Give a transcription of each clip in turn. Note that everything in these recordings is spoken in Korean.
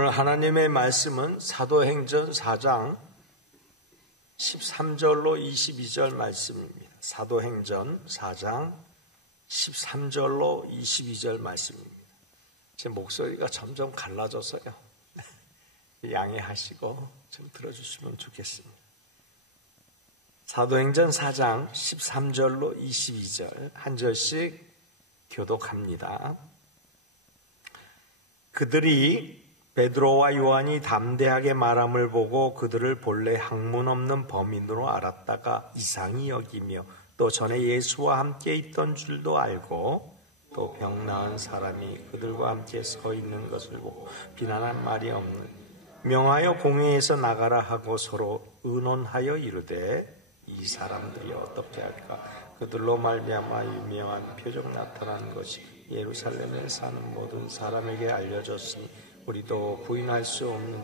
오늘 하나님의 말씀은 사도행전 4장 13절로 22절 말씀입니다. 사도행전 4장 13절로 22절 말씀입니다. 제 목소리가 점점 갈라져서요. 양해하시고 좀 들어주시면 좋겠습니다. 사도행전 4장 13절로 22절 한 절씩 교독합니다. 그들이 베드로와 요한이 담대하게 말함을 보고 그들을 본래 학문 없는 범인으로 알았다가 이상히 여기며 또 전에 예수와 함께 있던 줄도 알고 또 병 나은 사람이 그들과 함께 서 있는 것을 보고 비난한 말이 없는 명하여 공회에서 나가라 하고 서로 의논하여 이르되 이 사람들이 어떻게 할까? 그들로 말미암아 유명한 표적 나타난 것이 예루살렘에 사는 모든 사람에게 알려졌으니 우리도 부인할 수 없는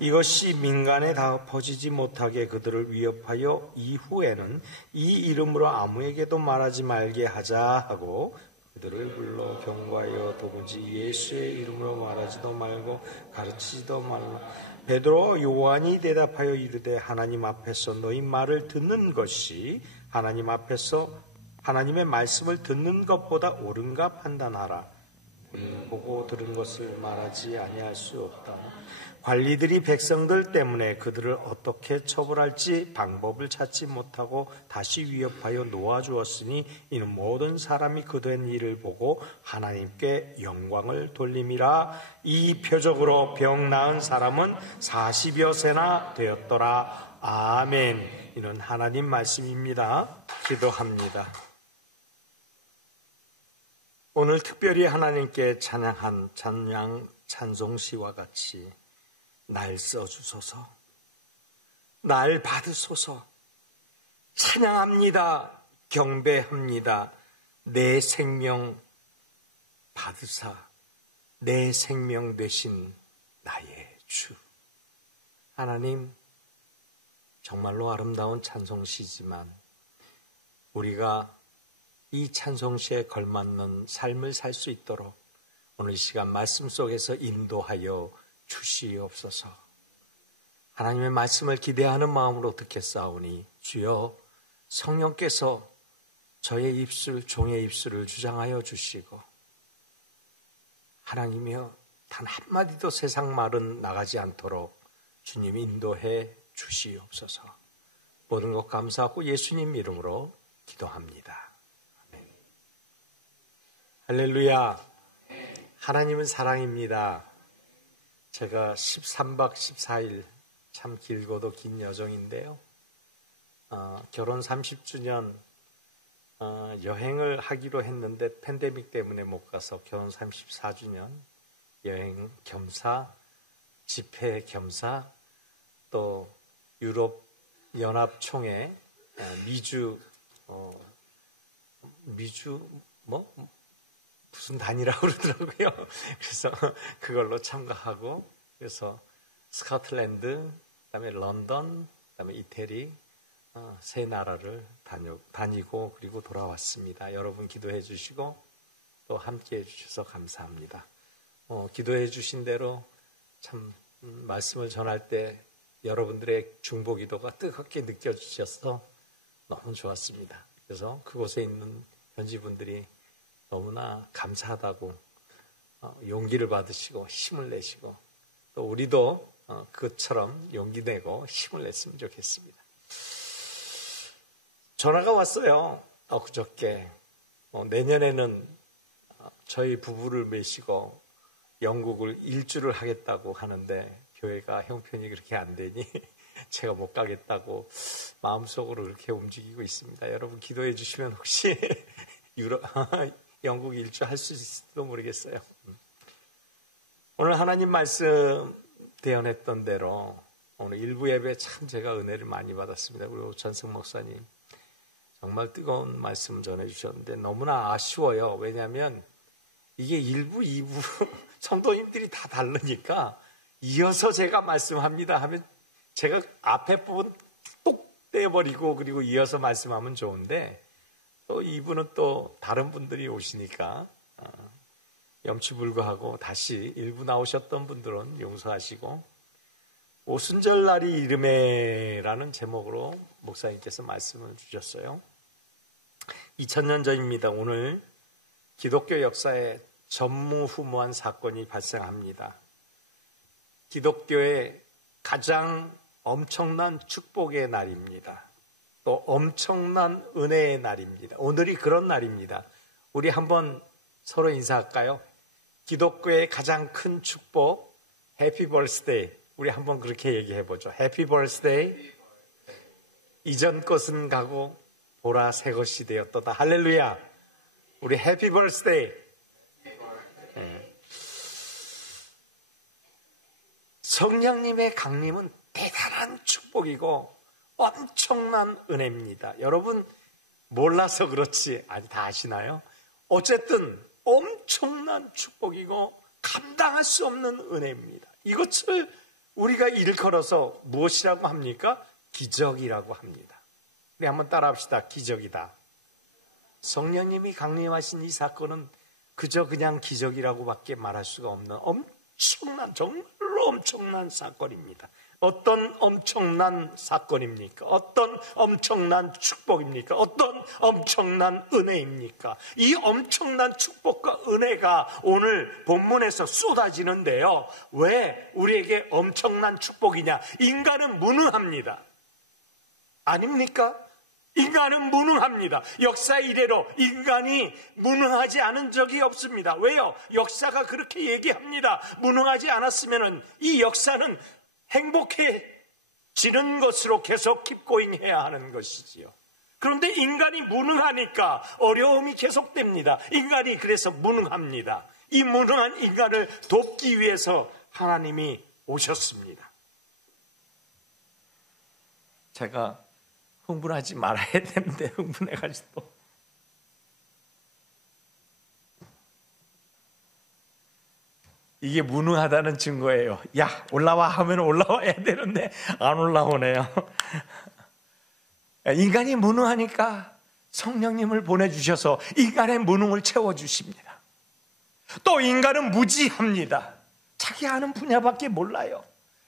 이것이 민간에 다 퍼지지 못하게 그들을 위협하여 이후에는 이 이름으로 아무에게도 말하지 말게 하자 하고 그들을 불러 경고하여 도무지 예수의 이름으로 말하지도 말고 가르치지도 말라. 베드로와 요한이 대답하여 이르되 하나님 앞에서 너희 말을 듣는 것이 하나님 앞에서 하나님의 말씀을 듣는 것보다 옳은가 판단하라. 우리는 보고 들은 것을 말하지 아니할 수 없다. 관리들이 백성들 때문에 그들을 어떻게 처벌할지 방법을 찾지 못하고 다시 위협하여 놓아주었으니 이는 모든 사람이 그된 일을 보고 하나님께 영광을 돌림이라. 이 표적으로 병 나은 사람은 40여 세나 되었더라. 아멘. 이는 하나님 말씀입니다. 기도합니다. 오늘 특별히 하나님께 찬양한 찬송시와 같이 날 써주소서, 날 받으소서, 찬양합니다, 경배합니다. 내 생명 받으사 내 생명 되신 나의 주. 하나님, 정말로 아름다운 찬송시지만 우리가 이 찬송시에 걸맞는 삶을 살 수 있도록 오늘 이 시간 말씀 속에서 인도하여 주시옵소서. 하나님의 말씀을 기대하는 마음으로 듣겠사오니 주여 성령께서 저의 입술, 종의 입술을 주장하여 주시고 하나님이여 단 한마디도 세상 말은 나가지 않도록 주님 인도해 주시옵소서. 모든 것 감사하고 예수님 이름으로 기도합니다. 할렐루야. 하나님은 사랑입니다. 제가 13박 14일 참 길고도 긴 여정인데요. 결혼 30주년 여행을 하기로 했는데 팬데믹 때문에 못 가서 결혼 34주년 여행 겸사 집회 겸사 또 유럽 연합총회 미주 무슨 단이라고 그러더라고요. 그래서 그걸로 참가하고 그래서 스코틀랜드, 그다음에 런던, 그다음에 이태리 세 나라를 다니고 그리고 돌아왔습니다. 여러분 기도해 주시고 또 함께해 주셔서 감사합니다. 기도해 주신 대로 참 말씀을 전할 때 여러분들의 중보기도가 뜨겁게 느껴지셔서 너무 좋았습니다. 그래서 그곳에 있는 현지분들이 너무나 감사하다고 용기를 받으시고 힘을 내시고 또 우리도 그것처럼 용기 내고 힘을 냈으면 좋겠습니다. 전화가 왔어요. 그저께 내년에는 저희 부부를 모시고 영국을 일주를 하겠다고 하는데 교회가 형편이 그렇게 안 되니 제가 못 가겠다고 마음속으로 그렇게 움직이고 있습니다. 여러분 기도해 주시면 혹시 영국 일주 할 수 있을지도 모르겠어요. 오늘 하나님 말씀 대언했던 대로 오늘 일부 예배 참 제가 은혜를 많이 받았습니다. 우리 오찬승 목사님 정말 뜨거운 말씀 전해주셨는데 너무나 아쉬워요. 왜냐하면 이게 1부, 2부 성도님들이 다 다르니까 이어서 제가 말씀합니다 하면 제가 앞에 부분 똑 떼버리고 그리고 이어서 말씀하면 좋은데 또 2부는 또 다른 분들이 오시니까 염치불구하고 다시 일부 나오셨던 분들은 용서하시고, 오순절 날이 이름에라는 제목으로 목사님께서 말씀을 주셨어요. 2000년 전입니다. 오늘 기독교 역사에 전무후무한 사건이 발생합니다. 기독교의 가장 엄청난 축복의 날입니다. 또 엄청난 은혜의 날입니다. 오늘이 그런 날입니다. 우리 한번 서로 인사할까요? 기독교의 가장 큰 축복, 해피 벌스데이. 우리 한번 그렇게 얘기해 보죠. 해피 벌스데이. 이전 것은 가고 보라 새 것이 되었도다. 할렐루야. 우리 해피 벌스데이. 성령님의 강림은 대단한 축복이고 엄청난 은혜입니다. 여러분 몰라서 그렇지, 아니 다 아시나요? 어쨌든 엄청난 축복이고 감당할 수 없는 은혜입니다. 이것을 우리가 일컬어서 무엇이라고 합니까? 기적이라고 합니다. 우리 한번 따라합시다. 기적이다. 성령님이 강림하신 이 사건은 그저 그냥 기적이라고밖에 말할 수가 없는 엄청난, 정말로 엄청난 사건입니다. 어떤 엄청난 사건입니까? 어떤 엄청난 축복입니까? 어떤 엄청난 은혜입니까? 이 엄청난 축복과 은혜가 오늘 본문에서 쏟아지는데요. 왜 우리에게 엄청난 축복이냐? 인간은 무능합니다. 아닙니까? 인간은 무능합니다. 역사 이래로 인간이 무능하지 않은 적이 없습니다. 왜요? 역사가 그렇게 얘기합니다. 무능하지 않았으면 이 역사는 행복해지는 것으로 계속 킵고잉해야 하는 것이지요. 그런데 인간이 무능하니까 어려움이 계속됩니다. 인간이 그래서 무능합니다. 이 무능한 인간을 돕기 위해서 하나님이 오셨습니다. 제가 흥분하지 말아야 되는데 흥분해가지고 이게 무능하다는 증거예요. 야, 올라와 하면 올라와야 되는데 안 올라오네요. 인간이 무능하니까 성령님을 보내주셔서 인간의 무능을 채워주십니다. 또 인간은 무지합니다. 자기 아는 분야밖에 몰라요.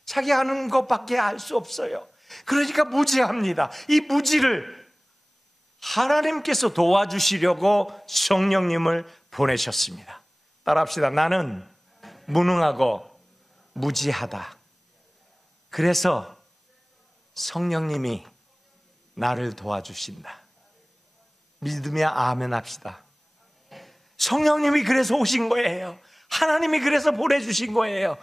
자기 아는 것밖에 알 수 없어요. 그러니까 무지합니다. 이 무지를 하나님께서 도와주시려고 성령님을 보내셨습니다. 따라합시다. 나는 무능하고 무지하다. 그래서 성령님이 나를 도와주신다. 믿으며 아멘 합시다. 성령님이 그래서 오신 거예요. 하나님이 그래서 보내주신 거예요.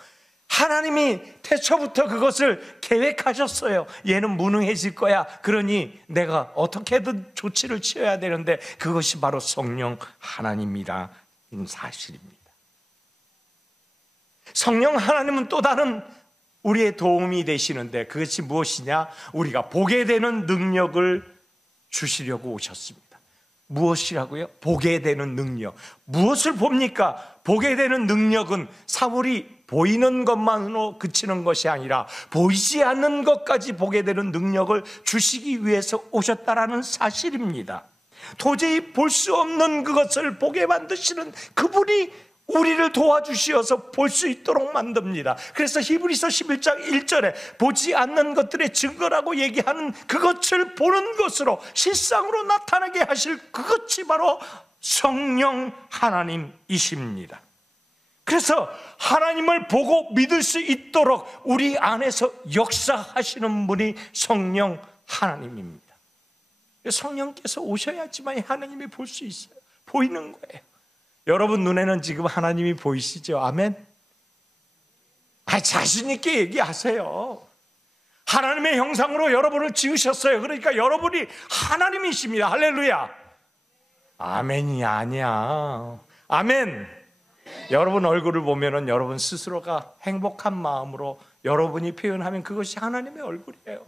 하나님이 태초부터 그것을 계획하셨어요. 얘는 무능해질 거야. 그러니 내가 어떻게든 조치를 취해야 되는데 그것이 바로 성령 하나님이라는 사실입니다. 성령 하나님은 또 다른 우리의 도움이 되시는데 그것이 무엇이냐? 우리가 보게 되는 능력을 주시려고 오셨습니다. 무엇이라고요? 보게 되는 능력. 무엇을 봅니까? 보게 되는 능력은 사물이 보이는 것만으로 그치는 것이 아니라 보이지 않는 것까지 보게 되는 능력을 주시기 위해서 오셨다라는 사실입니다. 도저히 볼 수 없는 그것을 보게 만드시는 그분이 우리를 도와주시어서 볼 수 있도록 만듭니다. 그래서 히브리서 11장 1절에 보지 않는 것들의 증거라고 얘기하는 그것을 보는 것으로 실상으로 나타나게 하실 그것이 바로 성령 하나님이십니다. 그래서 하나님을 보고 믿을 수 있도록 우리 안에서 역사하시는 분이 성령 하나님입니다. 성령께서 오셔야지만 하나님이 볼 수 있어요. 보이는 거예요. 여러분 눈에는 지금 하나님이 보이시죠? 아멘? 자신 있게 얘기하세요. 하나님의 형상으로 여러분을 지으셨어요. 그러니까 여러분이 하나님이십니다. 할렐루야. 아멘이 아니야. 아멘. 여러분 얼굴을 보면은 여러분 스스로가 행복한 마음으로 여러분이 표현하면 그것이 하나님의 얼굴이에요.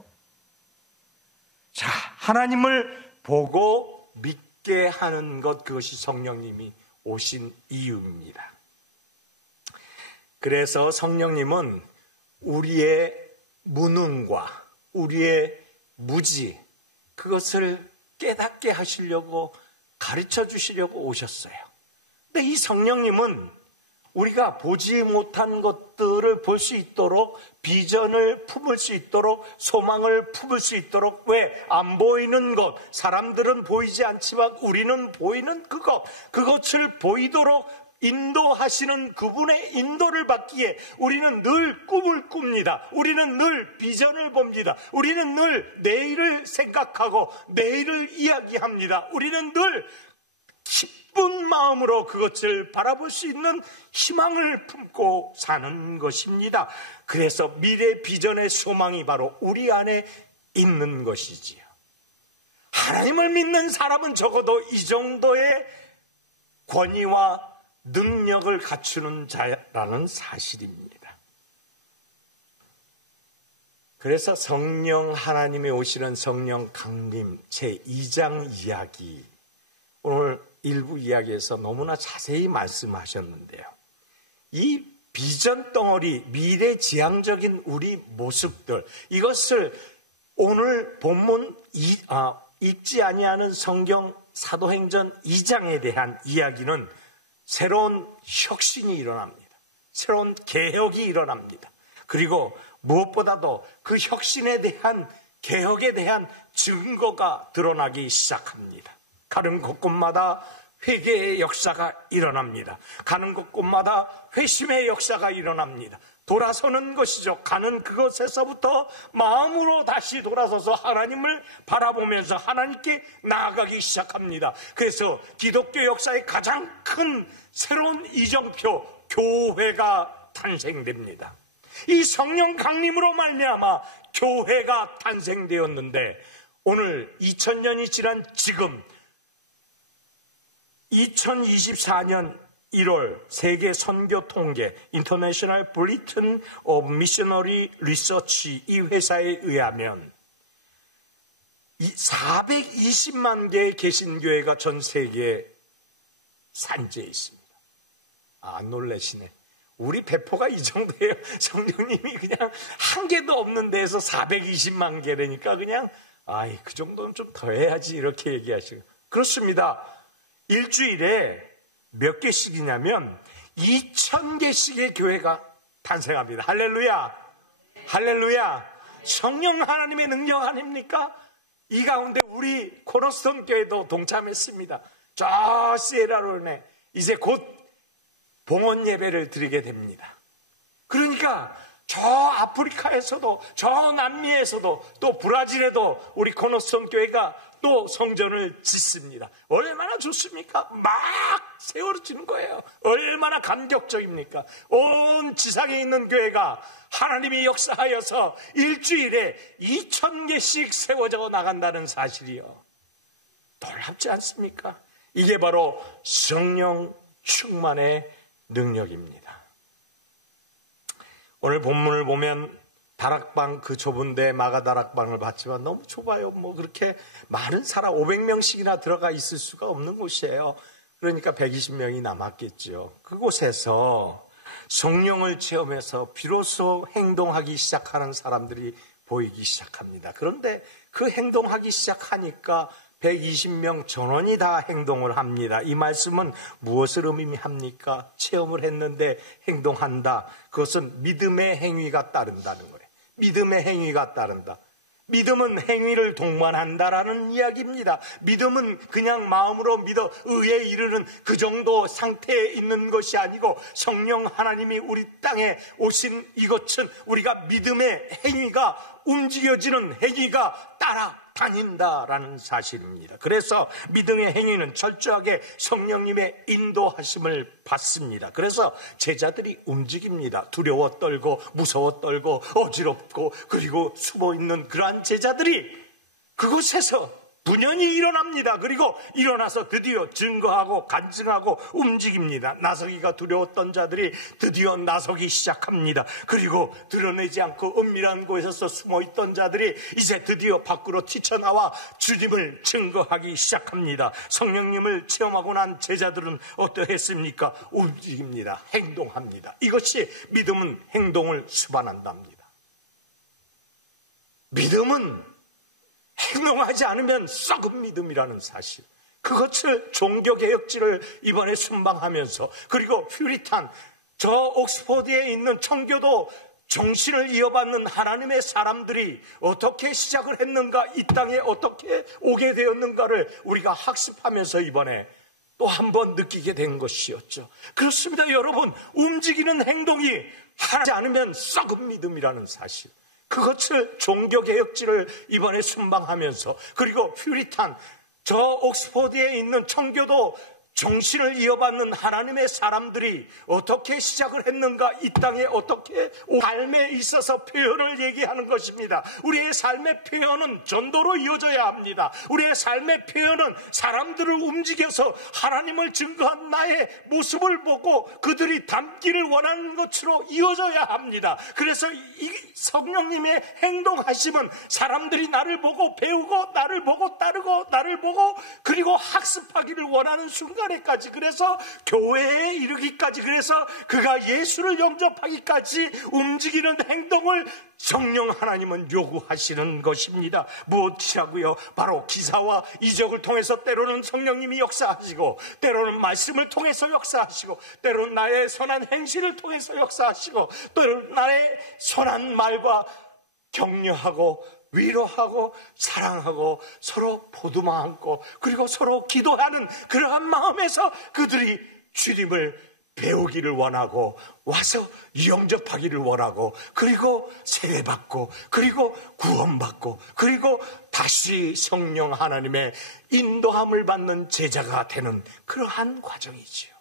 자, 하나님을 보고 믿게 하는 것, 그것이 성령님이 오신 이유입니다. 그래서 성령님은 우리의 무능과 우리의 무지, 그것을 깨닫게 하시려고 가르쳐 주시려고 오셨어요. 근데 이 성령님은 우리가 보지 못한 것들을 볼 수 있도록, 비전을 품을 수 있도록, 소망을 품을 수 있도록, 왜? 안 보이는 것, 사람들은 보이지 않지만 우리는 보이는 그것을 보이도록 인도하시는 그분의 인도를 받기에 우리는 늘 꿈을 꿉니다. 우리는 늘 비전을 봅니다. 우리는 늘 내일을 생각하고 내일을 이야기합니다. 우리는 늘 기쁜 마음으로 그것을 바라볼 수 있는 희망을 품고 사는 것입니다. 그래서 미래 비전의 소망이 바로 우리 안에 있는 것이지요. 하나님을 믿는 사람은 적어도 이 정도의 권위와 능력을 갖추는 자라는 사실입니다. 그래서 성령 하나님이 오시는 성령 강림 제2장 이야기, 오늘 일부 이야기에서 너무나 자세히 말씀하셨는데요. 이 비전 덩어리, 미래지향적인 우리 모습들, 이것을 오늘 본문 읽지 아니하는 성경 사도행전 2장에 대한 이야기는 새로운 혁신이 일어납니다. 새로운 개혁이 일어납니다. 그리고 무엇보다도 그 혁신에 대한, 개혁에 대한 증거가 드러나기 시작합니다. 가는 곳곳마다 회개의 역사가 일어납니다. 가는 곳곳마다 회심의 역사가 일어납니다. 돌아서는 것이죠. 가는 그곳에서부터 마음으로 다시 돌아서서 하나님을 바라보면서 하나님께 나아가기 시작합니다. 그래서 기독교 역사의 가장 큰 새로운 이정표, 교회가 탄생됩니다. 이 성령 강림으로 말미암아 교회가 탄생되었는데, 오늘 2000년이 지난 지금 2024년 1월 세계 선교 통계 International Bulletin of Missionary Research, 이 회사에 의하면 420만 개의 개신교회가 전 세계에 산재해 있습니다. 안 놀라시네. 우리 배포가 이 정도예요. 성령님이 그냥 한 개도 없는 데에서 420만 개라니까 그냥 그 정도는 좀 더 해야지, 이렇게 얘기하시고. 그렇습니다. 일주일에 몇 개씩이냐면 2000개씩의 교회가 탄생합니다. 할렐루야, 할렐루야. 성령 하나님의 능력 아닙니까? 이 가운데 우리 코너스톤 교회도 동참했습니다. 저 시에라로네 이제 곧 봉헌 예배를 드리게 됩니다. 그러니까 저 아프리카에서도, 저 남미에서도, 또 브라질에도 우리 코너스톤 교회가 또 성전을 짓습니다. 얼마나 좋습니까? 막 세워지는 거예요. 얼마나 감격적입니까? 온 지상에 있는 교회가 하나님이 역사하여서 일주일에 2000개씩 세워져 나간다는 사실이요. 놀랍지 않습니까? 이게 바로 성령 충만의 능력입니다. 오늘 본문을 보면 다락방, 그 좁은데 마가 다락방을 봤지만 너무 좁아요. 뭐 그렇게 많은 사람 500명씩이나 들어가 있을 수가 없는 곳이에요. 그러니까 120명이 남았겠죠. 그곳에서 성령을 체험해서 비로소 행동하기 시작하는 사람들이 보이기 시작합니다. 그런데 그 행동하기 시작하니까 120명 전원이 다 행동을 합니다. 이 말씀은 무엇을 의미합니까? 체험을 했는데 행동한다. 그것은 믿음의 행위가 따른다는 거예요. 믿음의 행위가 따른다. 믿음은 행위를 동반한다라는 이야기입니다. 믿음은 그냥 마음으로 믿어 의에 이르는 그 정도 상태에 있는 것이 아니고, 성령 하나님이 우리 땅에 오신 이것은 우리가 믿음의 행위가 움직여지는 행위가 따라다닌다라는 사실입니다. 그래서 믿음의 행위는 철저하게 성령님의 인도하심을 받습니다. 그래서 제자들이 움직입니다. 두려워 떨고 무서워 떨고 어지럽고 그리고 숨어있는 그러한 제자들이 그곳에서 분연히 일어납니다. 그리고 일어나서 드디어 증거하고 간증하고 움직입니다. 나서기가 두려웠던 자들이 드디어 나서기 시작합니다. 그리고 드러내지 않고 은밀한 곳에서 숨어있던 자들이 이제 드디어 밖으로 튀쳐나와 주님을 증거하기 시작합니다. 성령님을 체험하고 난 제자들은 어떠했습니까? 움직입니다. 행동합니다. 이것이 믿음은 행동을 수반한답니다. 믿음은 행동하지 않으면 썩은 믿음이라는 사실, 그것을 종교개혁지를 이번에 순방하면서, 그리고 퓨리탄 저 옥스퍼드에 있는 청교도 정신을 이어받는 하나님의 사람들이 어떻게 시작을 했는가, 이 땅에 어떻게 오게 되었는가를 우리가 학습하면서 이번에 또 한 번 느끼게 된 것이었죠. 그렇습니다. 여러분, 움직이는 행동이 하지 않으면 썩은 믿음이라는 사실, 그것을 종교개혁지를 이번에 순방하면서, 그리고 퓨리탄, 저 옥스퍼드에 있는 청교도 정신을 이어받는 하나님의 사람들이 어떻게 시작을 했는가, 이 땅에 어떻게 삶에 있어서 표현을 얘기하는 것입니다. 우리의 삶의 표현은 전도로 이어져야 합니다. 우리의 삶의 표현은 사람들을 움직여서 하나님을 증거한 나의 모습을 보고 그들이 담기를 원하는 것으로 이어져야 합니다. 그래서 이 성령님의 행동하심은 사람들이 나를 보고 배우고, 나를 보고 따르고, 나를 보고 그리고 학습하기를 원하는 순간에까지, 그래서 교회에 이르기까지, 그래서 그가 예수를 영접하기까지 움직이는 행동을 성령 하나님은 요구하시는 것입니다. 무엇이라고요? 바로 기사와 이적을 통해서 때로는 성령님이 역사하시고, 때로는 말씀을 통해서 역사하시고, 때로는 나의 선한 행실을 통해서 역사하시고, 때로는 나의 선한 말과 격려하고 위로하고 사랑하고 서로 보듬어 안고 그리고 서로 기도하는 그러한 마음에서 그들이 주님을 배우기를 원하고 와서 영접하기를 원하고, 그리고 세례받고, 그리고 구원받고, 그리고 다시 성령 하나님의 인도함을 받는 제자가 되는 그러한 과정이지요.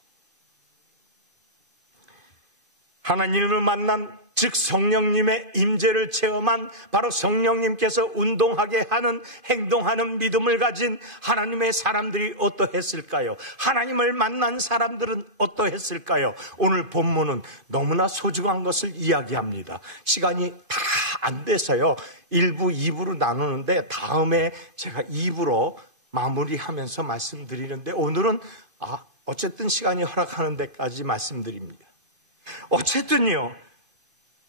하나님을 만난, 즉 성령님의 임재를 체험한, 바로 성령님께서 운동하게 하는, 행동하는 믿음을 가진 하나님의 사람들이 어떠했을까요? 하나님을 만난 사람들은 어떠했을까요? 오늘 본문은 너무나 소중한 것을 이야기합니다. 시간이 다 안 돼서요, 1부, 2부로 나누는데 다음에 제가 2부로 마무리하면서 말씀드리는데, 오늘은 어쨌든 시간이 허락하는 데까지 말씀드립니다. 어쨌든요,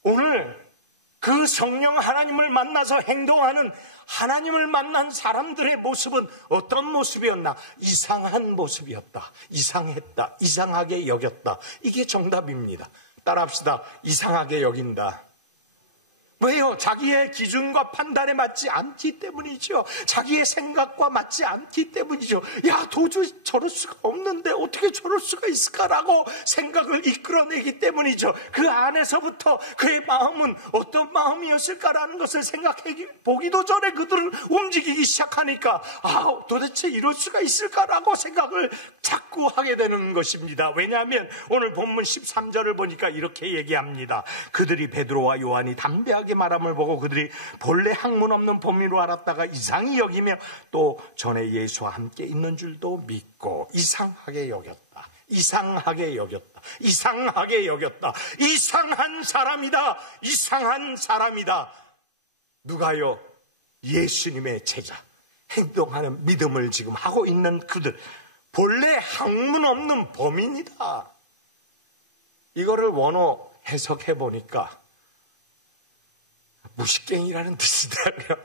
오늘 그 성령 하나님을 만나서 행동하는, 하나님을 만난 사람들의 모습은 어떤 모습이었나? 이상한 모습이었다. 이상했다. 이상하게 여겼다. 이게 정답입니다. 따라합시다. 이상하게 여긴다. 왜요? 자기의 기준과 판단에 맞지 않기 때문이죠. 자기의 생각과 맞지 않기 때문이죠. 야, 도저히 저럴 수가 없는데 어떻게 저럴 수가 있을까라고 생각을 이끌어내기 때문이죠. 그 안에서부터 그의 마음은 어떤 마음이었을까라는 것을 생각해 보기도 전에 그들을 움직이기 시작하니까, 도대체 이럴 수가 있을까라고 생각을 자꾸 하게 되는 것입니다. 왜냐하면 오늘 본문 13절을 보니까 이렇게 얘기합니다. 그들이 베드로와 요한이 담대하게 말함을 보고 그들이 본래 학문 없는 범인으로 알았다가 이상히 여기며 또 전에 예수와 함께 있는 줄도 믿고 이상하게 여겼다. 이상하게 여겼다. 이상하게 여겼다. 이상한 사람이다. 이상한 사람이다. 누가요? 예수님의 제자, 행동하는 믿음을 지금 하고 있는 그들, 본래 학문 없는 범인이다. 이거를 원어 해석해 보니까 무식갱이라는 뜻이더라고요.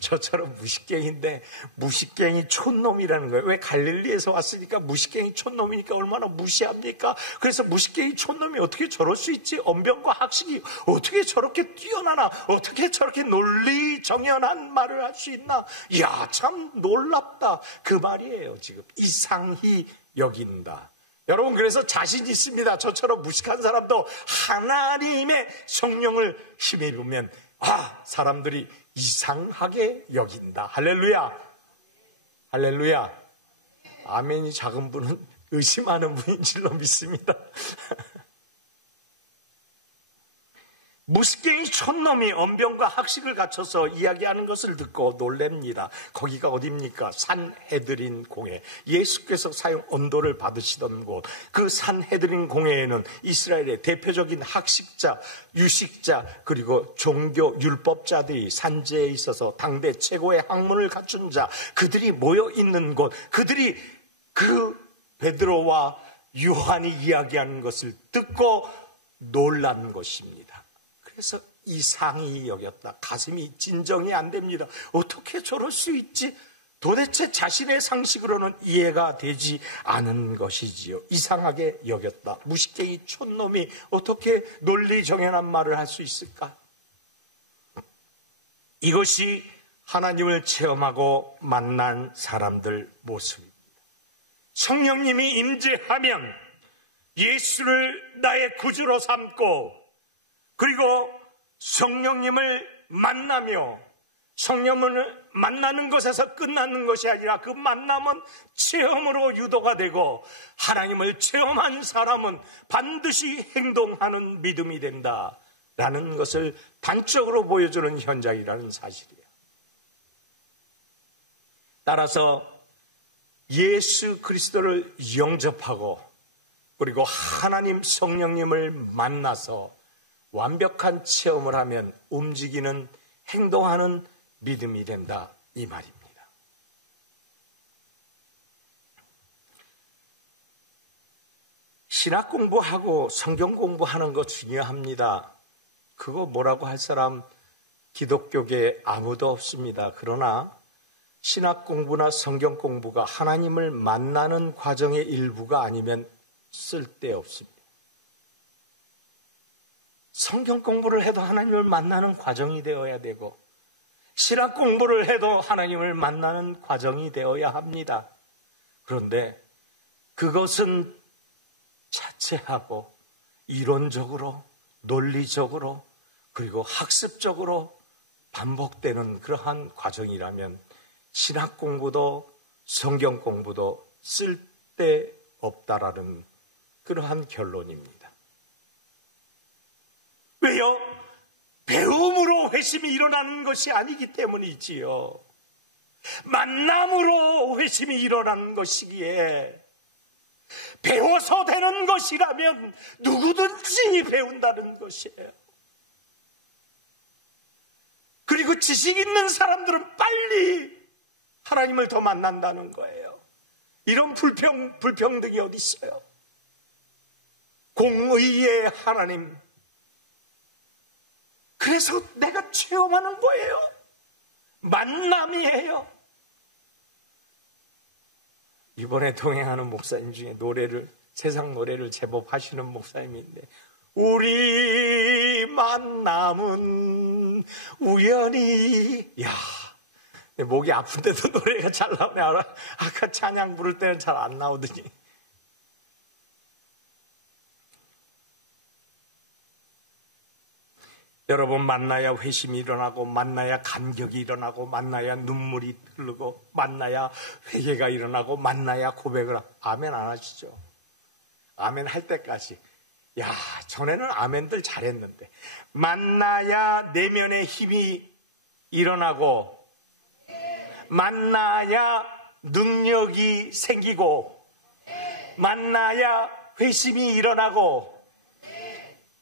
저처럼 무식갱인데, 무식갱이 촌놈이라는 거예요. 왜? 갈릴리에서 왔으니까 무식갱이 촌놈이니까 얼마나 무시합니까? 그래서 무식갱이 촌놈이 어떻게 저럴 수 있지? 언변과 학식이 어떻게 저렇게 뛰어나나? 어떻게 저렇게 논리정연한 말을 할 수 있나? 이야, 참 놀랍다. 그 말이에요. 지금 이상히 여긴다. 여러분, 그래서 자신 있습니다. 저처럼 무식한 사람도 하나님의 성령을 힘입으면 사람들이 이상하게 여긴다. 할렐루야. 할렐루야. 아멘이 작은 분은 의심하는 분인 줄로 믿습니다. 무식갱이 촌놈이 언변과 학식을 갖춰서 이야기하는 것을 듣고 놀랍니다. 거기가 어디입니까? 산헤드린 공회. 예수께서 사형 언도를 받으시던 곳. 그 산헤드린 공회에는 이스라엘의 대표적인 학식자, 유식자, 그리고 종교 율법자들이, 산지에 있어서 당대 최고의 학문을 갖춘 자, 그들이 모여 있는 곳. 그들이 그 베드로와 요한이 이야기하는 것을 듣고 놀란 것입니다. 그래서 이상히 여겼다. 가슴이 진정이 안 됩니다. 어떻게 저럴 수 있지? 도대체 자신의 상식으로는 이해가 되지 않은 것이지요. 이상하게 여겼다. 무식쟁이 촌놈이 어떻게 논리 정연한 말을 할 수 있을까? 이것이 하나님을 체험하고 만난 사람들 모습입니다. 성령님이 임재하면 예수를 나의 구주로 삼고, 그리고 성령님을 만나며, 성령을 만나는 것에서 끝나는 것이 아니라 그 만남은 체험으로 유도가 되고, 하나님을 체험한 사람은 반드시 행동하는 믿음이 된다라는 것을 단적으로 보여주는 현장이라는 사실이에요. 따라서 예수 그리스도를 영접하고, 그리고 하나님 성령님을 만나서 완벽한 체험을 하면 움직이는, 행동하는 믿음이 된다, 이 말입니다. 신학 공부하고 성경 공부하는 거 중요합니다. 그거 뭐라고 할 사람 기독교계에 아무도 없습니다. 그러나 신학 공부나 성경 공부가 하나님을 만나는 과정의 일부가 아니면 쓸데없습니다. 성경 공부를 해도 하나님을 만나는 과정이 되어야 되고, 신학 공부를 해도 하나님을 만나는 과정이 되어야 합니다. 그런데 그것은 자체하고 이론적으로, 논리적으로, 그리고 학습적으로 반복되는 그러한 과정이라면 신학 공부도 성경 공부도 쓸데없다라는 그러한 결론입니다. 왜요? 배움으로 회심이 일어나는 것이 아니기 때문이지요. 만남으로 회심이 일어나는 것이기에, 배워서 되는 것이라면 누구든지 배운다는 것이에요. 그리고 지식 있는 사람들은 빨리 하나님을 더 만난다는 거예요. 이런 불평등이 어디 있어요? 공의의 하나님, 그래서 내가 체험하는 거예요. 만남이에요. 이번에 동행하는 목사님 중에 세상 노래를 제법 하시는 목사님인데, 우리 만남은 우연히, 목이 아픈데도 노래가 잘 나오네. 아까 찬양 부를 때는 잘 안 나오더니. 여러분, 만나야 회심이 일어나고, 만나야 감격이 일어나고, 만나야 눈물이 흐르고, 만나야 회개가 일어나고, 만나야 고백을 아멘 안 하시죠? 아멘 할 때까지. 전에는 아멘들 잘했는데. 만나야 내면의 힘이 일어나고, 만나야 능력이 생기고, 만나야 회심이 일어나고,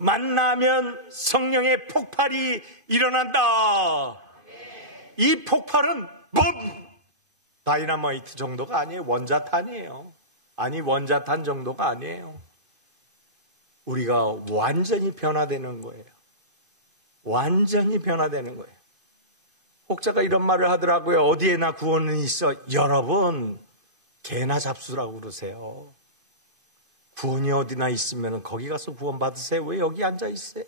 만나면 성령의 폭발이 일어난다. 이 폭발은 다이너마이트 정도가 아니에요. 원자탄이에요. 원자탄 정도가 아니에요. 우리가 완전히 변화되는 거예요. 완전히 변화되는 거예요. 혹자가 이런 말을 하더라고요. 어디에나 구원은 있어. 여러분, 개나 잡수라고 그러세요. 구원이 어디나 있으면 거기 가서 구원 받으세요. 왜 여기 앉아 있어요?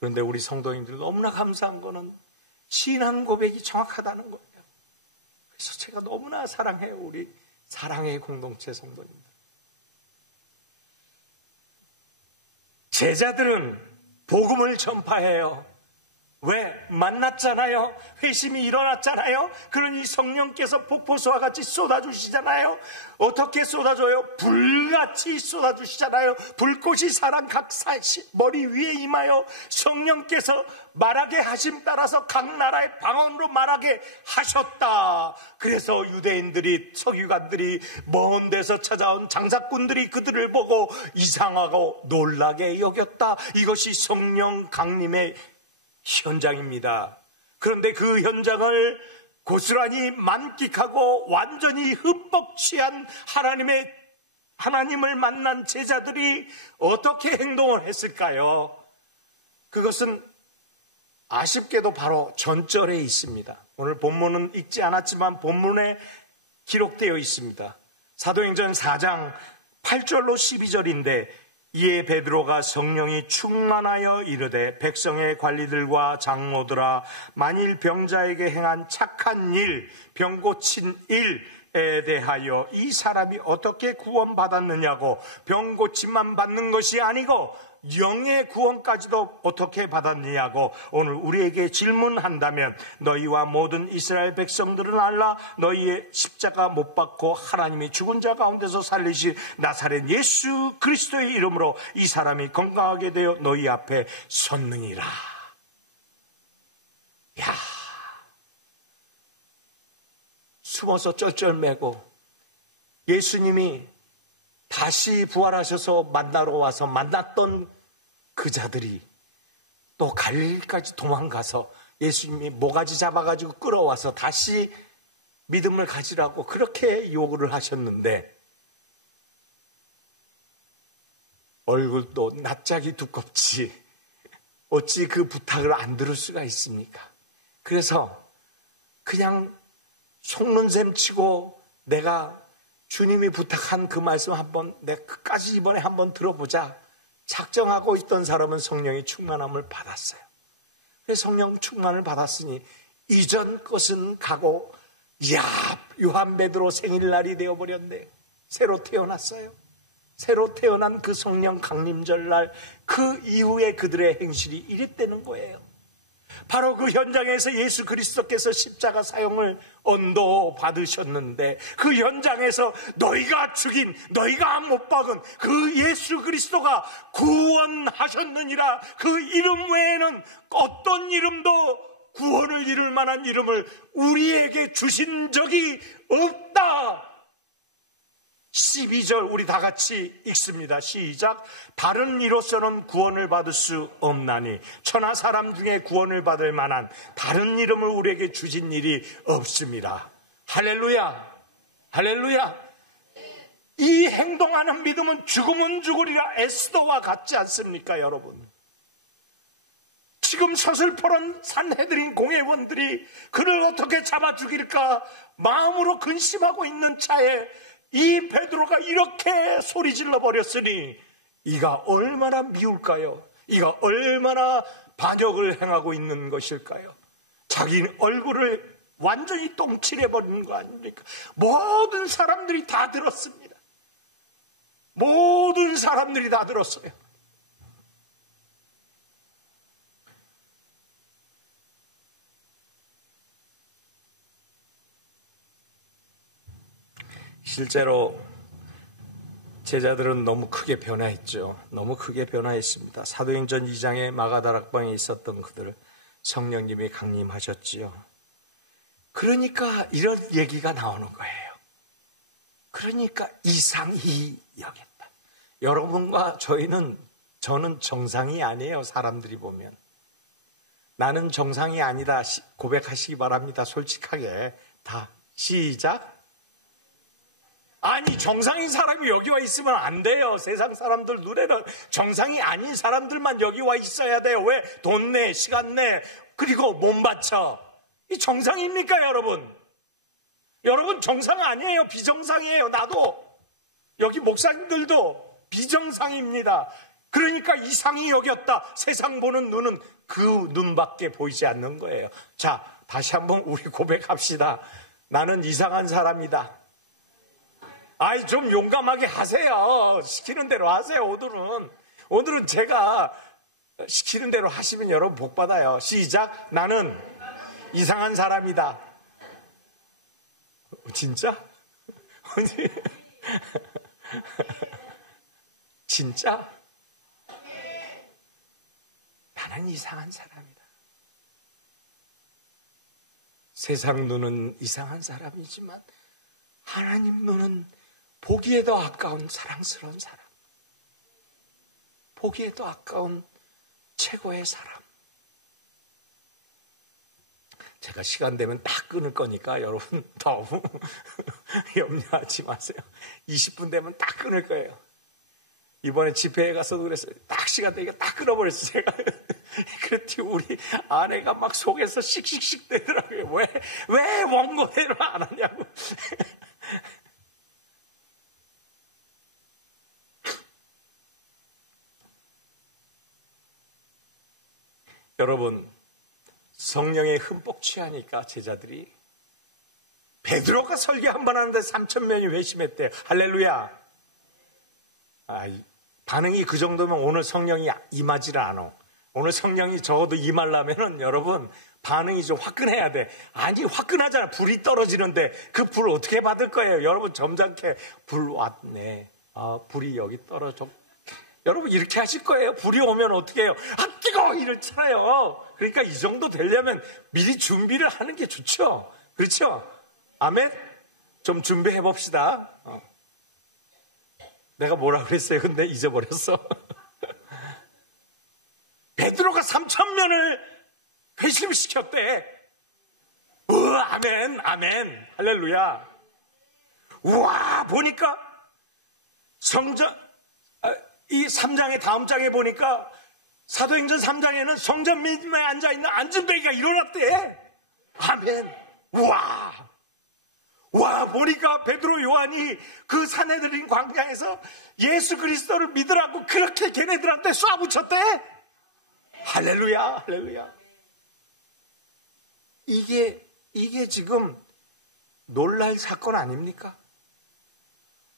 그런데 우리 성도님들 너무나 감사한 거는 신앙 고백이 정확하다는 거예요. 그래서 제가 너무나 사랑해요. 우리 사랑의 공동체 성도님들. 제자들은 복음을 전파해요. 왜? 만났잖아요. 회심이 일어났잖아요. 그러니 성령께서 폭포수와 같이 쏟아주시잖아요. 어떻게 쏟아줘요? 불같이 쏟아주시잖아요. 불꽃이 사람 각 머리 위에 임하여 성령께서 말하게 하심 따라서 각 나라의 방언으로 말하게 하셨다. 그래서 유대인들이, 서기관들이, 먼 데서 찾아온 장사꾼들이 그들을 보고 이상하고 놀라게 여겼다. 이것이 성령 강림의 현장입니다. 그런데 그 현장을 고스란히 만끽하고 완전히 흠뻑 취한 하나님을 만난 제자들이 어떻게 행동을 했을까요? 그것은 아쉽게도 바로 전절에 있습니다. 오늘 본문은 읽지 않았지만 본문에 기록되어 있습니다. 사도행전 4장 8절로 12절인데 이에 베드로가 성령이 충만하여 이르되 백성의 관리들과 장로들아 만일 병자에게 행한 착한 일, 병 고친 일에 대하여 이 사람이 어떻게 구원받았느냐고 병 고침만 받는 것이 아니고 영의 구원까지도 어떻게 받았느냐고 오늘 우리에게 질문한다면 너희와 모든 이스라엘 백성들은 알라 너희의 십자가 못 박고 하나님이 죽은 자 가운데서 살리신 나사렛 예수 그리스도의 이름으로 이 사람이 건강하게 되어 너희 앞에 섰느니라. 야, 숨어서 쩔쩔매고 예수님이 다시 부활하셔서 만나러 와서 만났던 그 자들이 또 갈릴리까지 도망가서 예수님이 모가지 잡아가지고 끌어와서 다시 믿음을 가지라고 그렇게 요구를 하셨는데 얼굴도 낯짝이 두껍지 어찌 그 부탁을 안 들을 수가 있습니까? 그래서 그냥 속는 셈 치고 내가 주님이 부탁한 그 말씀 한번 내가 끝까지 이번에 한번 들어보자 작정하고 있던 사람은 성령의 충만함을 받았어요. 그래서 성령 충만을 받았으니 이전 것은 가고 야 요한 베드로 생일날이 되어버렸네. 새로 태어났어요. 새로 태어난 그 성령 강림절날 그 이후에 그들의 행실이 이랬다는 거예요. 바로 그 현장에서 예수 그리스도께서 십자가 사형을 언도받으셨는데 그 현장에서 너희가 죽인 너희가 못 박은 그 예수 그리스도가 구원하셨느니라. 그 이름 외에는 어떤 이름도 구원을 이룰 만한 이름을 우리에게 주신 적이 없다. 12절 우리 다 같이 읽습니다. 시작. 다른 이로서는 구원을 받을 수 없나니 천하 사람 중에 구원을 받을 만한 다른 이름을 우리에게 주신 일이 없습니다. 할렐루야, 할렐루야. 이 행동하는 믿음은 죽으면 죽으리라 에스더와 같지 않습니까 여러분? 지금 서슬퍼런 산헤드린 공회원들이 그를 어떻게 잡아 죽일까 마음으로 근심하고 있는 차에 이 베드로가 이렇게 소리질러 버렸으니 이가 얼마나 미울까요? 이가 얼마나 반역을 행하고 있는 것일까요? 자기 얼굴을 완전히 똥칠해버리는 거 아닙니까? 모든 사람들이 다 들었습니다. 모든 사람들이 다 들었어요. 실제로 제자들은 너무 크게 변화했죠. 너무 크게 변화했습니다. 사도행전 2장의 마가다락방에 있었던 그들을 성령님이 강림하셨지요. 그러니까 이런 얘기가 나오는 거예요. 그러니까 이상히 여겼다. 여러분과 저는 정상이 아니에요. 사람들이 보면. 나는 정상이 아니다. 고백하시기 바랍니다. 솔직하게. 다 시작. 아니 정상인 사람이 여기 와 있으면 안 돼요. 세상 사람들 눈에는 정상이 아닌 사람들만 여기 와 있어야 돼요. 왜? 돈 내, 시간 내, 그리고 몸 바쳐. 이 정상입니까 여러분? 여러분 정상 아니에요. 비정상이에요. 나도 여기 목사님들도 비정상입니다. 그러니까 이상히 여겼다. 세상 보는 눈은 그 눈밖에 보이지 않는 거예요. 자, 다시 한번 우리 고백합시다. 나는 이상한 사람이다. 아이 좀 용감하게 하세요. 시키는 대로 하세요. 오늘은 제가 시키는 대로 하시면 여러분 복 받아요. 시작. 나는 이상한 사람이다. 진짜? 진짜? 나는 이상한 사람이다. 세상 눈은 이상한 사람이지만 하나님 눈은 보기에도 아까운 사랑스러운 사람, 보기에도 아까운 최고의 사람. 제가 시간 되면 딱 끊을 거니까 여러분 너무 염려하지 마세요. 20분 되면 딱 끊을 거예요. 이번에 집회에 가서도 그랬어요. 딱 시간 되니까 딱 끊어버렸어요, 제가. 그랬더니 우리 아내가 막 속에서 씩씩씩 대더라고요. 왜 원고대로 안 하냐고. 여러분, 성령에 흠뻑 취하니까 제자들이 베드로가 설교 한 번 하는데 3,000명이 회심했대요. 할렐루야. 반응이 그 정도면 오늘 성령이 임하지를 않아. 오늘 성령이 적어도 임하려면은 여러분 반응이 좀 화끈해야 돼. 아니 화끈하잖아. 불이 떨어지는데 그 불 어떻게 받을 거예요? 여러분 점잖게 불 왔네. 불이 여기 떨어져. 여러분 이렇게 하실 거예요. 불이 오면 어떻게 해요? 뜨거워 이렇잖아요. 그러니까 이 정도 되려면 미리 준비를 하는 게 좋죠. 그렇죠? 아멘? 좀 준비해 봅시다. 내가 뭐라 그랬어요? 근데 잊어버렸어. 베드로가 3,000명을 회심시켰대. 아멘, 아멘, 할렐루야. 우와, 보니까 이 3장의 다음 장에 보니까 사도행전 3장에는 성전 밑에 앉아있는 안진뱅이가 일어났대. 아멘. 와, 보니까 베드로 요한이 그 산헤드린 광장에서 예수 그리스도를 믿으라고 그렇게 걔네들한테 쏴붙였대. 할렐루야, 할렐루야. 이게 지금 놀랄 사건 아닙니까?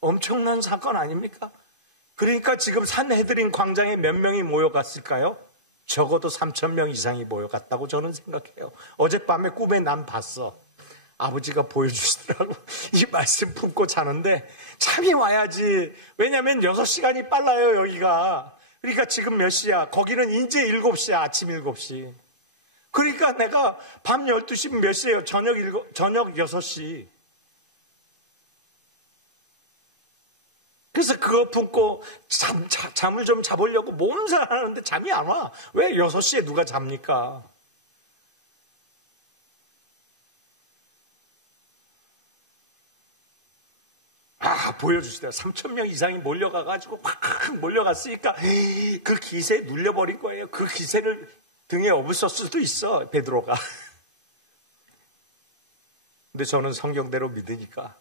엄청난 사건 아닙니까? 그러니까 지금 산헤드린 광장에 몇 명이 모여갔을까요? 적어도 3,000명 이상이 모여갔다고 저는 생각해요. 어젯밤에 꿈에 난 봤어. 아버지가 보여주시더라고. 이 말씀 품고 자는데 잠이 와야지. 왜냐면 6시간이 빨라요, 여기가. 그러니까 지금 몇 시야? 거기는 이제 7시야, 아침 7시. 그러니까 내가 밤 12시 몇 시예요? 저녁 6시. 그래서 그거 품고 잠을 좀 자보려고 몸살 하는데 잠이 안 와. 왜 6시에 누가 잡니까? 보여주시더라. 3,000명 이상이 몰려가가지고 막 몰려갔으니까 그 기세에 눌려버린 거예요. 그 기세를 등에 업었을 수도 있어, 베드로가. 근데 저는 성경대로 믿으니까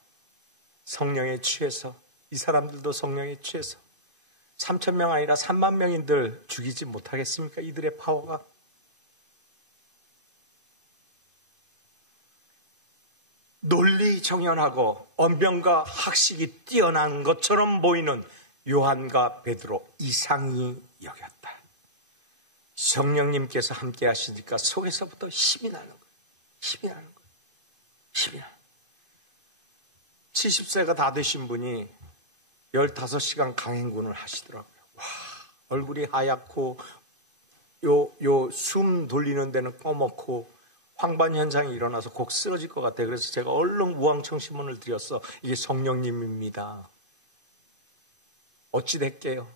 성령에 취해서 이 사람들도 성령에 취해서 3,000명 아니라 3만 명인들 죽이지 못하겠습니까? 이들의 파워가. 논리 정연하고 언변과 학식이 뛰어난 것처럼 보이는 요한과 베드로 이상히 여겼다. 성령님께서 함께 하시니까 속에서부터 힘이 나는 거예요. 힘이 나는 거예요. 힘이 나는 거예요. 70세가 다 되신 분이 15시간 강행군을 하시더라고요. 와, 얼굴이 하얗고 숨 돌리는 데는 꺼먹고 황반 현상이 일어나서 곡 쓰러질 것 같아요. 그래서 제가 얼른 우왕청심원을 드렸어. 이게 성령님입니다. 어찌 됐게요?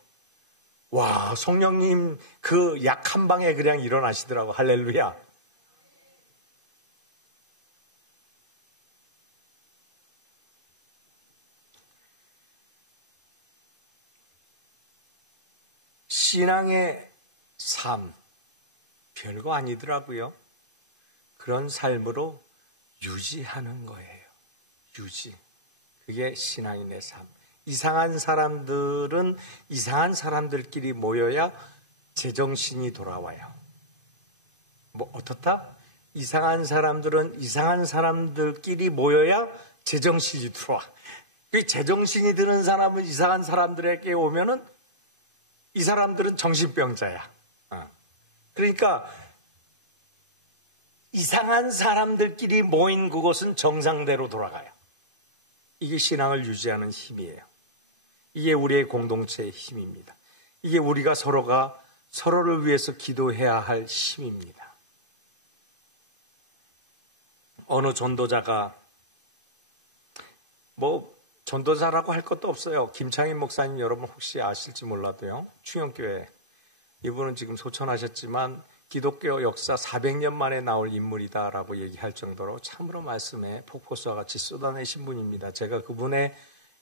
와, 성령님 그 약 한 방에 그냥 일어나시더라고. 할렐루야. 신앙의 삶, 별거 아니더라고요. 그런 삶으로 유지하는 거예요. 유지. 그게 신앙인의 삶. 이상한 사람들은 이상한 사람들끼리 모여야 제정신이 돌아와요. 뭐 어떻다? 이상한 사람들은 이상한 사람들끼리 모여야 제정신이 들어와. 그 제정신이 드는 사람은 이상한 사람들에게 오면은 이 사람들은 정신병자야. 그러니까 이상한 사람들끼리 모인 그곳은 정상대로 돌아가요. 이게 신앙을 유지하는 힘이에요. 이게 우리의 공동체의 힘입니다. 이게 우리가 서로를 위해서 기도해야 할 힘입니다. 어느 전도자가 전도자라고 할 것도 없어요. 김창인 목사님 여러분 혹시 아실지 몰라도요. 충영교회. 이분은 지금 소천하셨지만 기독교 역사 400년 만에 나올 인물이다라고 얘기할 정도로 참으로 말씀에 폭포수와 같이 쏟아내신 분입니다. 제가 그분의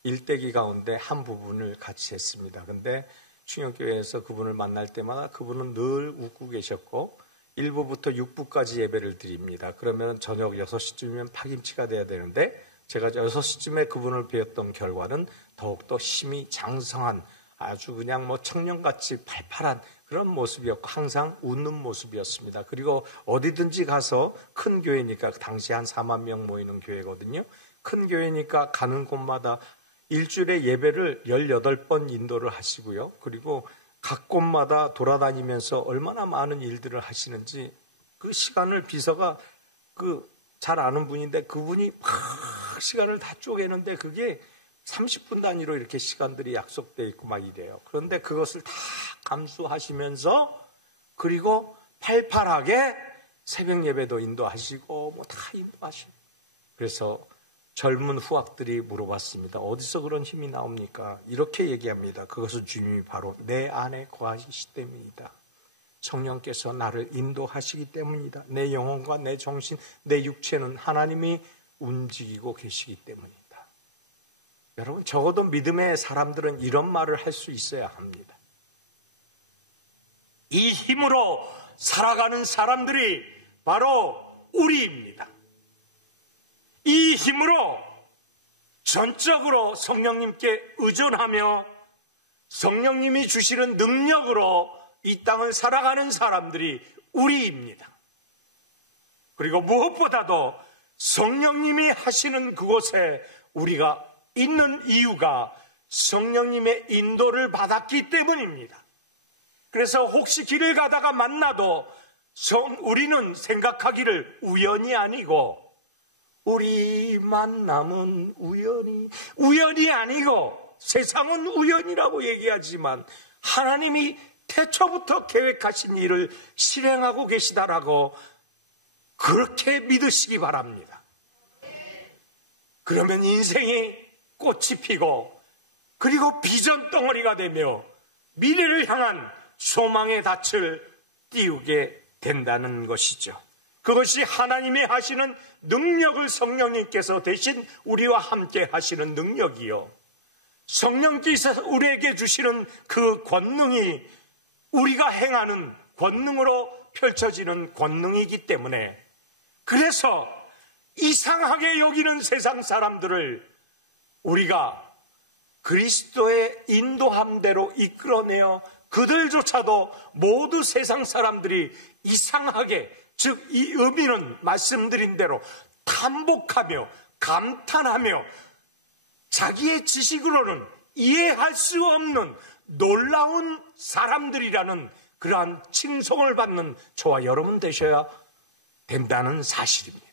일대기 가운데 한 부분을 같이 했습니다. 근데 충영교회에서 그분을 만날 때마다 그분은 늘 웃고 계셨고 1부부터 6부까지 예배를 드립니다. 그러면 저녁 6시쯤이면 파김치가 돼야 되는데 제가 6시쯤에 그분을 뵈었던 결과는 더욱더 힘이 장성한 아주 그냥 뭐 청년같이 팔팔한 그런 모습이었고 항상 웃는 모습이었습니다. 그리고 어디든지 가서 큰 교회니까 당시 한 4만 명 모이는 교회거든요. 큰 교회니까 가는 곳마다 일주일에 예배를 18번 인도를 하시고요. 그리고 각 곳마다 돌아다니면서 얼마나 많은 일들을 하시는지 그 시간을 비서가 잘 아는 분인데 그분이 막 시간을 다 쪼개는데 그게 30분 단위로 이렇게 시간들이 약속되어 있고 막 이래요. 그런데 그것을 다 감수하시면서 그리고 팔팔하게 새벽 예배도 인도하시고 뭐 다 인도하시고 그래서 젊은 후학들이 물어봤습니다. 어디서 그런 힘이 나옵니까? 이렇게 얘기합니다. 그것은 주님이 바로 내 안에 거하시기 때문이다. 성령께서 나를 인도하시기 때문이다. 내 영혼과 내 정신, 내 육체는 하나님이 움직이고 계시기 때문이다. 여러분 적어도 믿음의 사람들은 이런 말을 할 수 있어야 합니다. 이 힘으로 살아가는 사람들이 바로 우리입니다. 이 힘으로 전적으로 성령님께 의존하며 성령님이 주시는 능력으로 이 땅을 살아가는 사람들이 우리입니다. 그리고 무엇보다도 성령님이 하시는 그곳에 우리가 있는 이유가 성령님의 인도를 받았기 때문입니다. 그래서 혹시 길을 가다가 만나도 우리는 생각하기를 우연이 아니고 우리 만남은 우연이 아니고 세상은 우연이라고 얘기하지만 하나님이 태초부터 계획하신 일을 실행하고 계시다라고 그렇게 믿으시기 바랍니다. 그러면 인생이 꽃이 피고 그리고 비전 덩어리가 되며 미래를 향한 소망의 닻을 띄우게 된다는 것이죠. 그것이 하나님이 하시는 능력을 성령님께서 대신 우리와 함께 하시는 능력이요. 성령께서 우리에게 주시는 그 권능이 우리가 행하는 권능으로 펼쳐지는 권능이기 때문에 그래서 이상하게 여기는 세상 사람들을 우리가 그리스도의 인도함대로 이끌어내어 그들조차도 모두 세상 사람들이 이상하게 즉 이 의미는 말씀드린 대로 탐복하며 감탄하며 자기의 지식으로는 이해할 수 없는 놀라운 사람들이라는 그러한 칭송을 받는 저와 여러분 되셔야 된다는 사실입니다.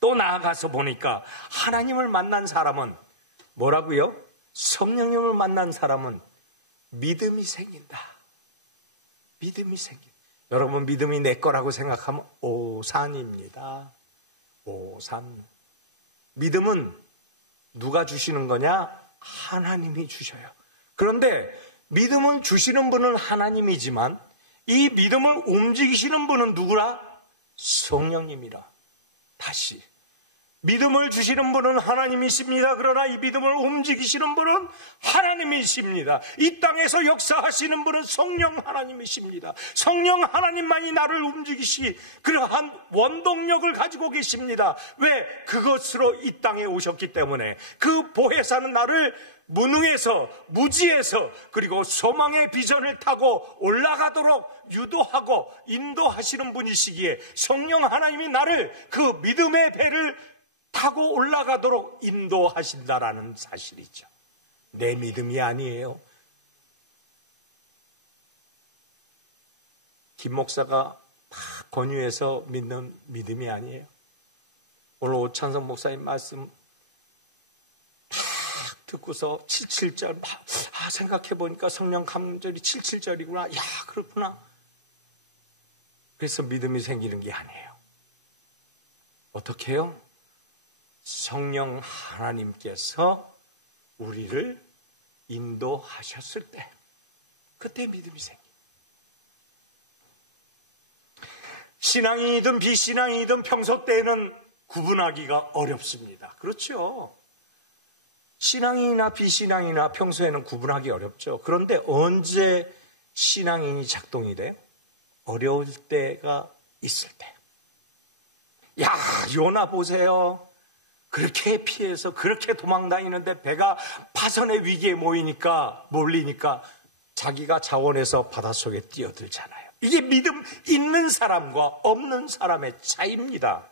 또 나아가서 보니까 하나님을 만난 사람은 뭐라고요? 성령님을 만난 사람은 믿음이 생긴다. 믿음이 생긴다. 여러분 믿음이 내 거라고 생각하면 오산입니다. 오산. 믿음은 누가 주시는 거냐? 하나님이 주셔요. 그런데 믿음은 주시는 분은 하나님이지만 이 믿음을 움직이시는 분은 누구라? 성령님이라. 다시 믿음을 주시는 분은 하나님이십니다. 그러나 이 믿음을 움직이시는 분은 하나님이십니다. 이 땅에서 역사하시는 분은 성령 하나님이십니다. 성령 하나님만이 나를 움직이시 그러한 원동력을 가지고 계십니다. 왜? 그것으로 이 땅에 오셨기 때문에 그 보혜사는 나를 무능에서 무지에서 그리고 소망의 비전을 타고 올라가도록 유도하고 인도하시는 분이시기에 성령 하나님이 나를 그 믿음의 배를 타고 올라가도록 인도하신다라는 사실이죠. 내 믿음이 아니에요. 김 목사가 막 권유해서 믿는 믿음이 아니에요. 오늘 오찬성 목사님 말씀 듣고서 77절 생각해보니까 성령 감절이 77절이구나. 야 그렇구나. 그래서 믿음이 생기는 게 아니에요. 어떻게 해요? 성령 하나님께서 우리를 인도하셨을 때 그때 믿음이 생겨요. 신앙이든 비신앙이든 평소 때에는 구분하기가 어렵습니다. 그렇죠? 신앙인이나 비신앙이나 평소에는 구분하기 어렵죠. 그런데 언제 신앙인이 작동이 돼요? 어려울 때가 있을 때. 야, 요나 보세요. 그렇게 피해서 그렇게 도망다니는데 배가 파선의 위기에 몰리니까 자기가 자원해서 바닷속에 뛰어들잖아요. 이게 믿음 있는 사람과 없는 사람의 차이입니다.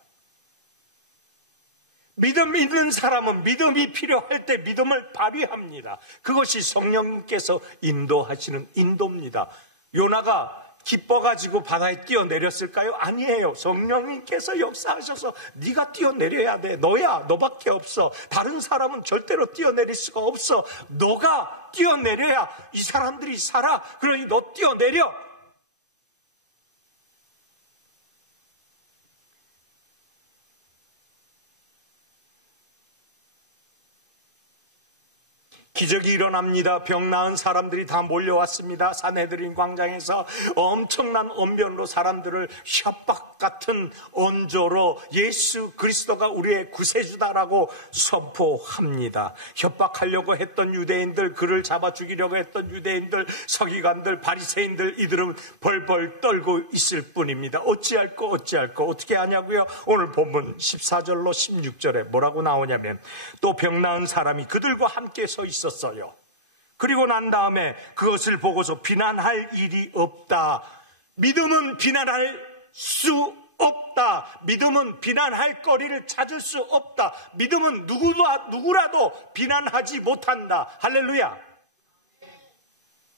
믿음 있는 사람은 믿음이 필요할 때 믿음을 발휘합니다. 그것이 성령님께서 인도하시는 인도입니다. 요나가 기뻐가지고 바다에 뛰어내렸을까요? 아니에요. 성령님께서 역사하셔서 네가 뛰어내려야 돼. 너밖에 없어. 다른 사람은 절대로 뛰어내릴 수가 없어. 너가 뛰어내려야 이 사람들이 살아. 그러니 너 뛰어내려. 기적이 일어납니다. 병 나은 사람들이 다 몰려왔습니다. 산헤드린 광장에서 엄청난 언변으로 사람들을 협박 같은 언조로 예수 그리스도가 우리의 구세주다라고 선포합니다. 협박하려고 했던 유대인들, 그를 잡아 죽이려고 했던 유대인들, 서기관들, 바리새인들, 이들은 벌벌 떨고 있을 뿐입니다. 어찌할 거 어떻게 하냐고요? 오늘 본문 14절로 16절에 뭐라고 나오냐면, 또 병 나은 사람이 그들과 함께 서 있었어요. 그리고 난 다음에 그것을 보고서 비난할 일이 없다. 믿음은 비난할 수 없다. 믿음은 비난할 거리를 찾을 수 없다. 믿음은 누구라도 비난하지 못한다. 할렐루야.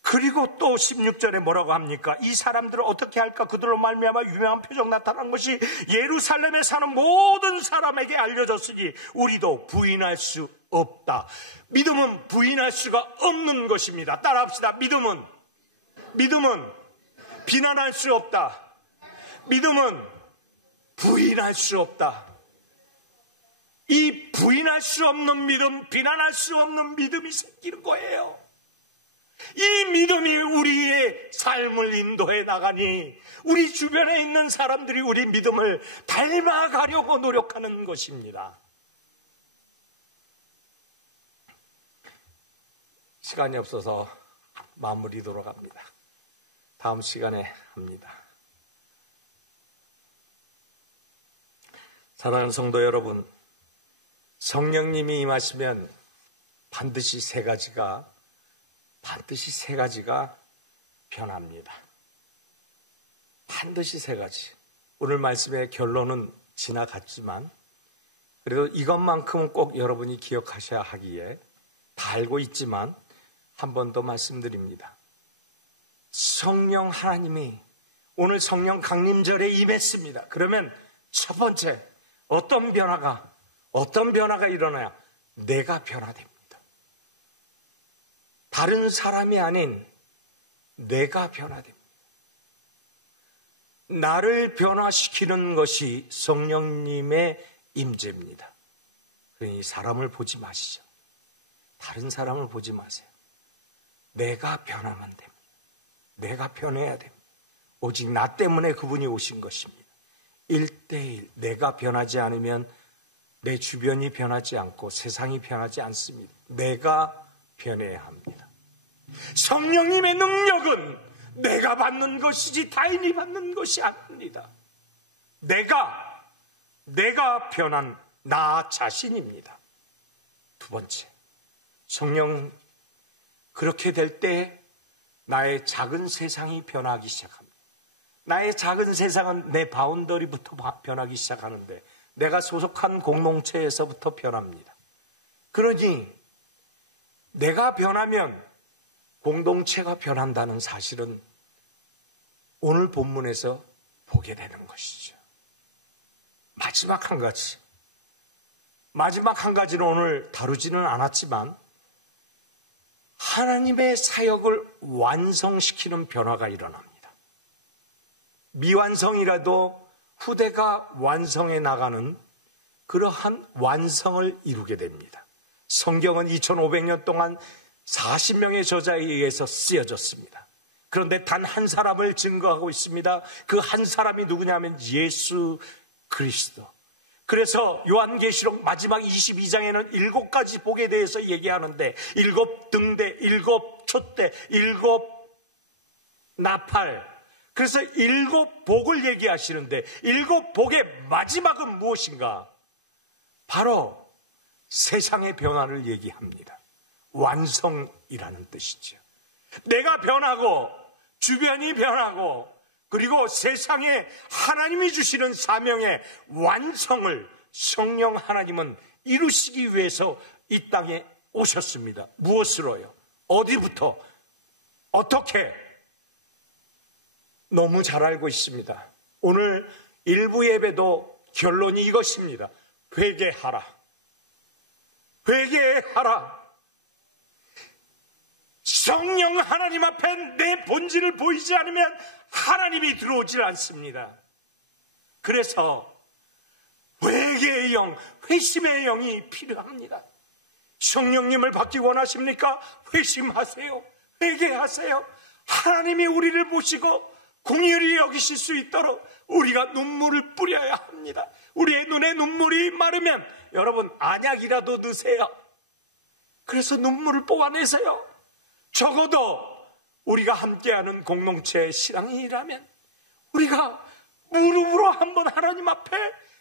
그리고 또 16절에 뭐라고 합니까? 이 사람들을 어떻게 할까? 그들로 말미암아 유명한 표적 나타난 것이 예루살렘에 사는 모든 사람에게 알려졌으니 우리도 부인할 수 없다. 믿음은 부인할 수가 없는 것입니다. 따라합시다. 믿음은 비난할 수 없다. 믿음은 부인할 수 없다. 이 부인할 수 없는 믿음, 비난할 수 없는 믿음이 생기는 거예요. 이 믿음이 우리의 삶을 인도해 나가니 우리 주변에 있는 사람들이 우리 믿음을 닮아가려고 노력하는 것입니다. 시간이 없어서 마무리 돌아갑니다. 다음 시간에 합니다. 사랑하는 성도 여러분, 성령님이 임하시면 반드시 세 가지가 변합니다. 반드시 세 가지. 오늘 말씀의 결론은 지나갔지만 그래도 이것만큼은 꼭 여러분이 기억하셔야 하기에 다 알고 있지만 한 번 더 말씀드립니다. 성령 하나님이 오늘 성령 강림절에 임했습니다. 그러면 첫 번째 어떤 변화가 일어나야? 내가 변화됩니다. 다른 사람이 아닌 내가 변화됩니다. 나를 변화시키는 것이 성령님의 임재입니다. 그러니 사람을 보지 마시죠. 다른 사람을 보지 마세요. 내가 변하면 됩니다. 내가 변해야 됩니다. 오직 나 때문에 그분이 오신 것입니다. 1:1 내가 변하지 않으면 내 주변이 변하지 않고 세상이 변하지 않습니다. 내가 변해야 합니다. 성령님의 능력은 내가 받는 것이지 타인이 받는 것이 아닙니다. 내가 변한 나 자신입니다. 두 번째, 성령 그렇게 될 때 나의 작은 세상이 변하기 시작합니다. 나의 작은 세상은 내 바운더리부터 변하기 시작하는데 내가 소속한 공동체에서부터 변합니다. 그러니 내가 변하면 공동체가 변한다는 사실은 오늘 본문에서 보게 되는 것이죠. 마지막 한 가지는 오늘 다루지는 않았지만 하나님의 사역을 완성시키는 변화가 일어납니다. 미완성이라도 후대가 완성해 나가는 그러한 완성을 이루게 됩니다. 성경은 2500년 동안 40명의 저자에 의해서 쓰여졌습니다. 그런데 단 한 사람을 증거하고 있습니다. 그 한 사람이 누구냐면 예수 그리스도. 그래서 요한계시록 마지막 22장에는 7가지 복에 대해서 얘기하는데 7 등대, 7 촛대, 7 나팔, 그래서 7 복을 얘기하시는데 7 복의 마지막은 무엇인가? 바로 세상의 변화를 얘기합니다. 완성이라는 뜻이죠. 내가 변하고 주변이 변하고 그리고 세상에 하나님이 주시는 사명의 완성을 성령 하나님은 이루시기 위해서 이 땅에 오셨습니다. 무엇으로요? 어디부터? 어떻게? 너무 잘 알고 있습니다. 오늘 일부 예배도 결론이 이것입니다. 회개하라. 회개하라. 성령 하나님 앞에 내 본질을 보이지 않으면 하나님이 들어오질 않습니다. 그래서 회개의 영, 회심의 영이 필요합니다. 성령님을 받기 원하십니까? 회심하세요. 회개하세요. 하나님이 우리를 보시고 긍휼히 여기실 수 있도록 우리가 눈물을 뿌려야 합니다. 우리의 눈에 눈물이 마르면 여러분 안약이라도 넣으세요. 그래서 눈물을 뽑아내세요. 적어도 우리가 함께하는 공동체의 신앙인이라면 우리가 무릎으로 한번 하나님 앞에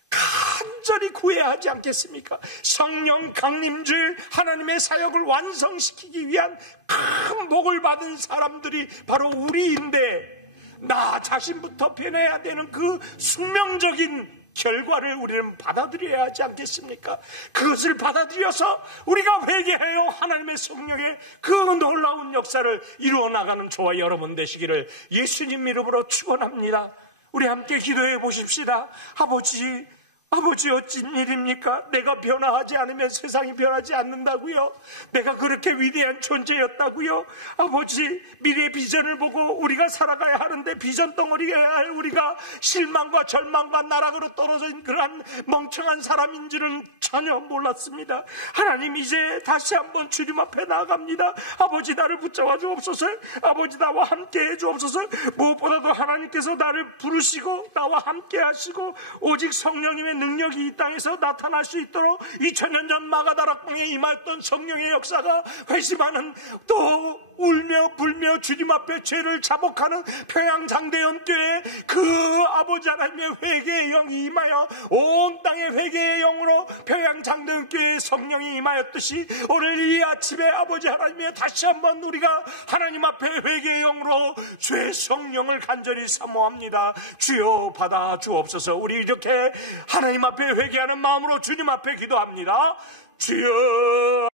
간절히 구해야 하지 않겠습니까? 성령 강림주일 하나님의 사역을 완성시키기 위한 큰 복을 받은 사람들이 바로 우리인데 나 자신부터 변해야 되는 그 숙명적인 결과를 우리는 받아들여야 하지 않겠습니까? 그것을 받아들여서 우리가 회개하여 하나님의 성령의 그 놀라운 역사를 이루어 나가는 저와 여러분 되시기를 예수님 이름으로 축원합니다. 우리 함께 기도해 보십시다. 아버지 어찌 일입니까? 내가 변화하지 않으면 세상이 변하지 않는다고요? 내가 그렇게 위대한 존재였다고요? 아버지, 미래 비전을 보고 우리가 살아가야 하는데 비전 덩어리가 할 우리가 실망과 절망과 나락으로 떨어진 그러한 멍청한 사람인 줄은 전혀 몰랐습니다. 하나님, 이제 다시 한번 주님 앞에 나아갑니다. 아버지, 나를 붙잡아 주옵소서. 아버지, 나와 함께 해 주옵소서. 무엇보다도 하나님께서 나를 부르시고 나와 함께 하시고 오직 성령님의 능력이 이 땅에서 나타날 수 있도록 2000년 전 마가다락방에 임했던 성령의 역사가 회심하는 또 울며 불며 주님 앞에 죄를 자복하는 평양장대연교회 그 아버지 하나님의 회개의 영이 임하여 온 땅에 회개의 영으로 평양장대연교회의 성령이 임하였듯이 오늘 이 아침에 아버지 하나님의 다시 한번 우리가 하나님 앞에 회개의 영으로 죄의 성령을 간절히 사모합니다. 주여 받아 주옵소서. 우리 이렇게 하나님 앞에 회개하는 마음으로 주님 앞에 기도합니다. 주여